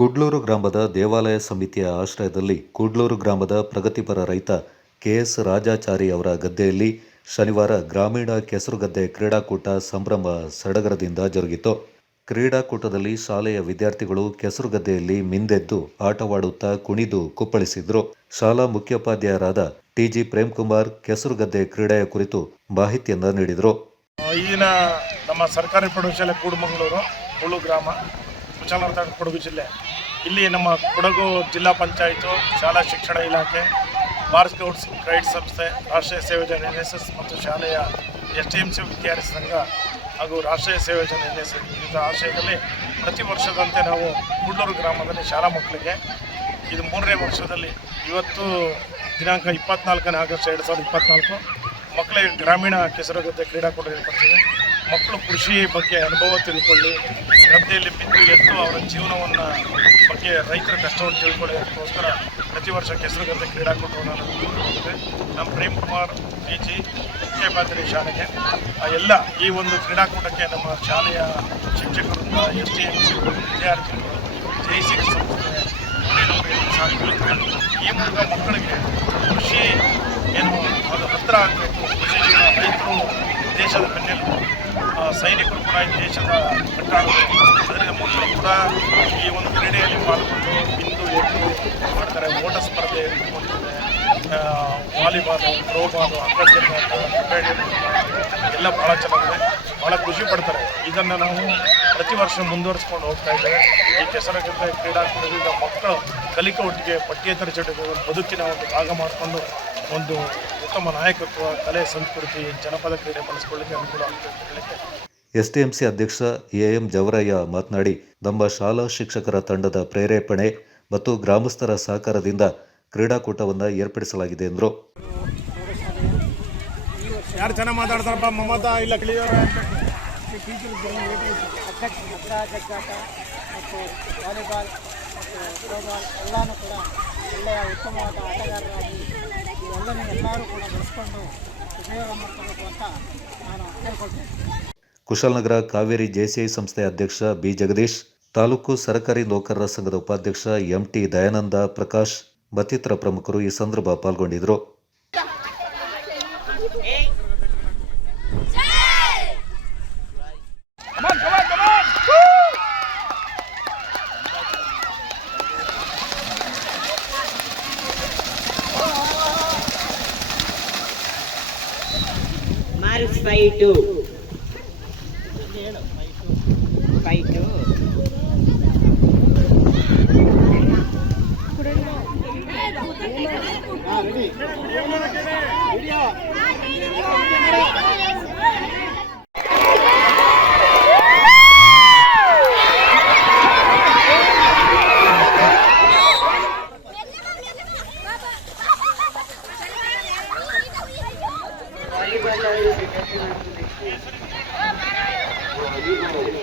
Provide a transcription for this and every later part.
ಕುಡ್ಲೂರು ಗ್ರಾಮದ ದೇವಾಲಯ ಸಮಿತಿಯ ಆಶ್ರಯದಲ್ಲಿ ಕುಡ್ಲೂರು ಗ್ರಾಮದ ಪ್ರಗತಿಪರ ರೈತ ಕೆಎಸ್ ರಾಜಾಚಾರಿ ಅವರ ಗದ್ದೆಯಲ್ಲಿ ಶನಿವಾರ ಗ್ರಾಮೀಣ ಕೆಸರುಗದ್ದೆ ಕ್ರೀಡಾಕೂಟ ಸಂಭ್ರಮ ಸಡಗರದಿಂದ ಜರುಗಿತು. ಕ್ರೀಡಾಕೂಟದಲ್ಲಿ ಶಾಲೆಯ ವಿದ್ಯಾರ್ಥಿಗಳು ಕೆಸರುಗದ್ದೆಯಲ್ಲಿ ಮಿಂದೆದ್ದು ಆಟವಾಡುತ್ತಾ ಕುಣಿದು ಕುಪ್ಪಳಿಸಿದ್ರು. ಶಾಲಾ ಮುಖ್ಯೋಪಾಧ್ಯಾಯರಾದ ಟಿಜಿ ಪ್ರೇಮ್ಕುಮಾರ್ ಕೆಸರುಗದ್ದೆ ಕ್ರೀಡೆಯ ಕುರಿತು ಮಾಹಿತಿಯನ್ನ ನೀಡಿದರು. ಈಗಿನ ನಮ್ಮ ಸರ್ಕಾರಿ ಪ್ರೌಢಶಾಲೆ ಕೂಡುಮಂಗಳೂರು ಕುಳ್ಳು ಗ್ರಾಮ ಕೊಡಗು ಜಿಲ್ಲೆ. ಇಲ್ಲಿ ನಮ್ಮ ಕೊಡಗು ಜಿಲ್ಲಾ ಪಂಚಾಯಿತು, ಶಾಲಾ ಶಿಕ್ಷಣ ಇಲಾಖೆ ಬಾರ್ ಸ್ಕೌಟ್ಸ್ ಗೈಡ್ ಸಂಸ್ಥೆ, ರಾಷ್ಟ್ರೀಯ ಸೇವಜನ ಎನ್ ಎಸ್ ಎಸ್ ಮತ್ತು ಶಾಲೆಯ ಎಸ್ ಡಿ ಎಂ ಸಿ ವಿದ್ಯಾರ್ಥಿ ಸಂಘ ಹಾಗೂ ರಾಷ್ಟ್ರೀಯ ಸೇವಜನ ಎನ್ ಎಸ್ ಎಸ್ ಆಶಯದಲ್ಲಿ ಪ್ರತಿ ವರ್ಷದಂತೆ ನಾವು ಕುಡ್ಲೂರು ಗ್ರಾಮದಲ್ಲಿ ಶಾಲಾ ಮಕ್ಕಳಿಗೆ ಇದು ಮೂರನೇ ವರ್ಷದಲ್ಲಿ ಇವತ್ತು ದಿನಾಂಕ ಇಪ್ಪತ್ನಾಲ್ಕನೇ ಆಗಸ್ಟ್ ಎರಡು ಸಾವಿರದ ಇಪ್ಪತ್ನಾಲ್ಕು ಮಕ್ಕಳಿಗೆ ಗ್ರಾಮೀಣ ಕೆಸರುಗದ್ದೆ ಕ್ರೀಡಾಕೂಟ ಏರ್ಪಡಿಸಿದೆ ಮಕ್ಕಳು ಕೃಷಿ ಬಗ್ಗೆ ಅನುಭವ ತಿಳ್ಕೊಳ್ಳಿ, ಗದ್ದೆಯಲ್ಲಿ ಬಿದ್ದು ಎದ್ದು ಅವರ ಜೀವನವನ್ನು ಬಗ್ಗೆ ರೈತರ ಕಷ್ಟವನ್ನು ತಿಳ್ಕೊಳ್ಳೋದಕ್ಕೋಸ್ಕರ ಪ್ರತಿ ವರ್ಷ ಕೆಸರುಗದ್ದೆ ಕ್ರೀಡಾಕೂಟವನ್ನು ನಡೆಸುತ್ತಿದೆ ನಮ್ಮ ಪ್ರೇಮ್ ಕುಮಾರ್ ಪಿ ಜಿ ಮುಖ್ಯಪಾತ್ರಿ ಶಾಲೆಗೆ. ಎಲ್ಲ ಈ ಒಂದು ಕ್ರೀಡಾಕೂಟಕ್ಕೆ ನಮ್ಮ ಶಾಲೆಯ ಶಿಕ್ಷಕರು ಎಸ್ ಟಿ ಎಂ ಸಿ ವಿದ್ಯಾರ್ಥಿಗಳು ಜೈ ಸಿ ಸಂಸ್ಥೆ ಈ ಮೂಲಕ ಮಕ್ಕಳಿಗೆ ಕೃಷಿ ಈ ದೇಶದ ಅದರಿಂದ ಮಕ್ಕಳು ಕೂಡ ಈ ಒಂದು ಕ್ರೀಡೆಯಲ್ಲಿ ಪಾಲ್ಗೊಂಡು ಬಿಂದು ಎದ್ದು ಮಾಡ್ತಾರೆ, ಓಟ ಸ್ಪರ್ಧೆ ವಾಲಿಬಾಲು ಥ್ರೋಬಾಲು ಕಬಡ್ಡಿ ಎಲ್ಲ ಭಾಳ ಚೆನ್ನಾಗಿದೆ. ಭಾಳ ಖುಷಿ ಪಡ್ತಾರೆ. ಇದನ್ನು ನಾವು ಪ್ರತಿ ವರ್ಷ ಮುಂದುವರಿಸ್ಕೊಂಡು ಹೋಗ್ತಾ ಇದ್ದೇವೆ. ಈ ಕೆಸರಗದ್ದೆ ಕ್ರೀಡಾಕೂಟದಿಂದ ಮಕ್ಕಳು ಕಲಿಕೆ ಒಟ್ಟಿಗೆ ಪಠ್ಯೇತರ ಚಟುವಟಿಕೆಗಳು ಬದುಕಿನ ಒಂದು ಭಾಗ ಮಾಡಿಕೊಂಡು ಒಂದು ಉತ್ತಮ ನಾಯಕತ್ವ, ಕಲೆ, ಸಂಸ್ಕೃತಿ, ಜನಪದ ಕ್ರೀಡೆ ಬಳಸ್ಕೊಳ್ಳಿಕ್ಕೆ ಅನುಕೂಲ ಆಗ್ತದೆ ಅಂತ ಹೇಳಲಿಕ್ಕೆ ಎಸ್ಟಿಎಂಸಿ ಅಧ್ಯಕ್ಷ ಎಎಂ ಜವರಯ್ಯ ಮಾತನಾಡಿ ನಮ್ಮ ಶಾಲಾ ಶಿಕ್ಷಕರ ತಂಡದ ಪ್ರೇರೇಪಣೆ ಮತ್ತು ಗ್ರಾಮಸ್ಥರ ಸಹಕಾರದಿಂದ ಕ್ರೀಡಾಕೂಟವನ್ನು ಏರ್ಪಡಿಸಲಾಗಿದೆ ಎಂದರು. ಯಾರು ಚೆನ್ನಾಗಿ ಮಾತಾಡ್ತಾರಪ್ಪ? ಮಮತಾ ಇಲ್ಲ ಕ್ಲಿಯರ್ ಹಗ್ಗ ಜಗ್ಗಾಟ ಮತ್ತು ವಾಲಿಬಾಲ್ ಮತ್ತು ಥ್ರೋಬಾಲ್ ಎಲ್ಲನೂ ಕೂಡ ಒಳ್ಳೆಯ ಉತ್ತಮವಾದ ಆಟಗಾರರಾಗಿ ಇವೆಲ್ಲನೂ ಎಲ್ಲರೂ ಕೂಡ ಬೆಳೆಸ್ಕೊಂಡು ಉಪಯೋಗ ಮಾಡ್ಕೋಬೇಕು ಅಂತ ನಾನು ಕೇಳ್ಕೊಳ್ತೇನೆ. ಕುಶಾಲನಗರ ಕಾವೇರಿ ಜೆಸಿಐ ಸಂಸ್ಥೆ ಅಧ್ಯಕ್ಷ ಬಿ ಜಗದೀಶ್, ತಾಲೂಕು ಸರ್ಕಾರಿ ನೌಕರರ ಸಂಘದ ಉಪಾಧ್ಯಕ್ಷ ಎಂಟಿ ದಯಾನಂದ ಪ್ರಕಾಶ್ ಮತ್ತಿತರ ಪ್ರಮುಖರು ಈ ಸಂದರ್ಭ ಪಾಲ್ಗೊಂಡಿದ್ದರು. ಫೈಟು ಫೈಟು ಮತ್ತು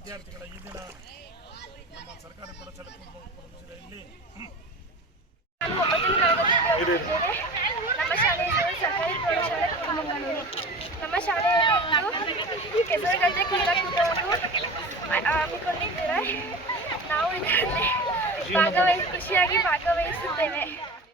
ವಿದ್ಯಾರ್ಥಿಗಳ ಈ ದಿನ ನಮ್ಮ ಸರ್ಕಾರಿ ತರಗತಿ ಓದುತ್ತಿದ್ದೇನೆ. ನಮ್ಮ ಶಾಲೆಯ ಹೆಸರು ಸರ್ಕಾರಿ ಪ್ರೌಢಶಾಲೆ ಕುರುಮಂಗಳೂರು ನಮ್ಮ ಶಾಲೆಯಲ್ಲಿ ಕೆಸರುಗದ್ದೆ ಕ್ರೀಡಾಕೂಟವನ್ನು ಹಮ್ಮಿಕೊಂಡಿದ್ದೀರಾ? ಹಮ್ಮಿಕೊಂಡಿದ್ದೇವೆ ನಾವು ಇದರಲ್ಲಿ ಭಾಗವಹಿಸಿ ಖುಷಿಯಾಗಿ ಭಾಗವಹಿಸುತ್ತೇವೆ.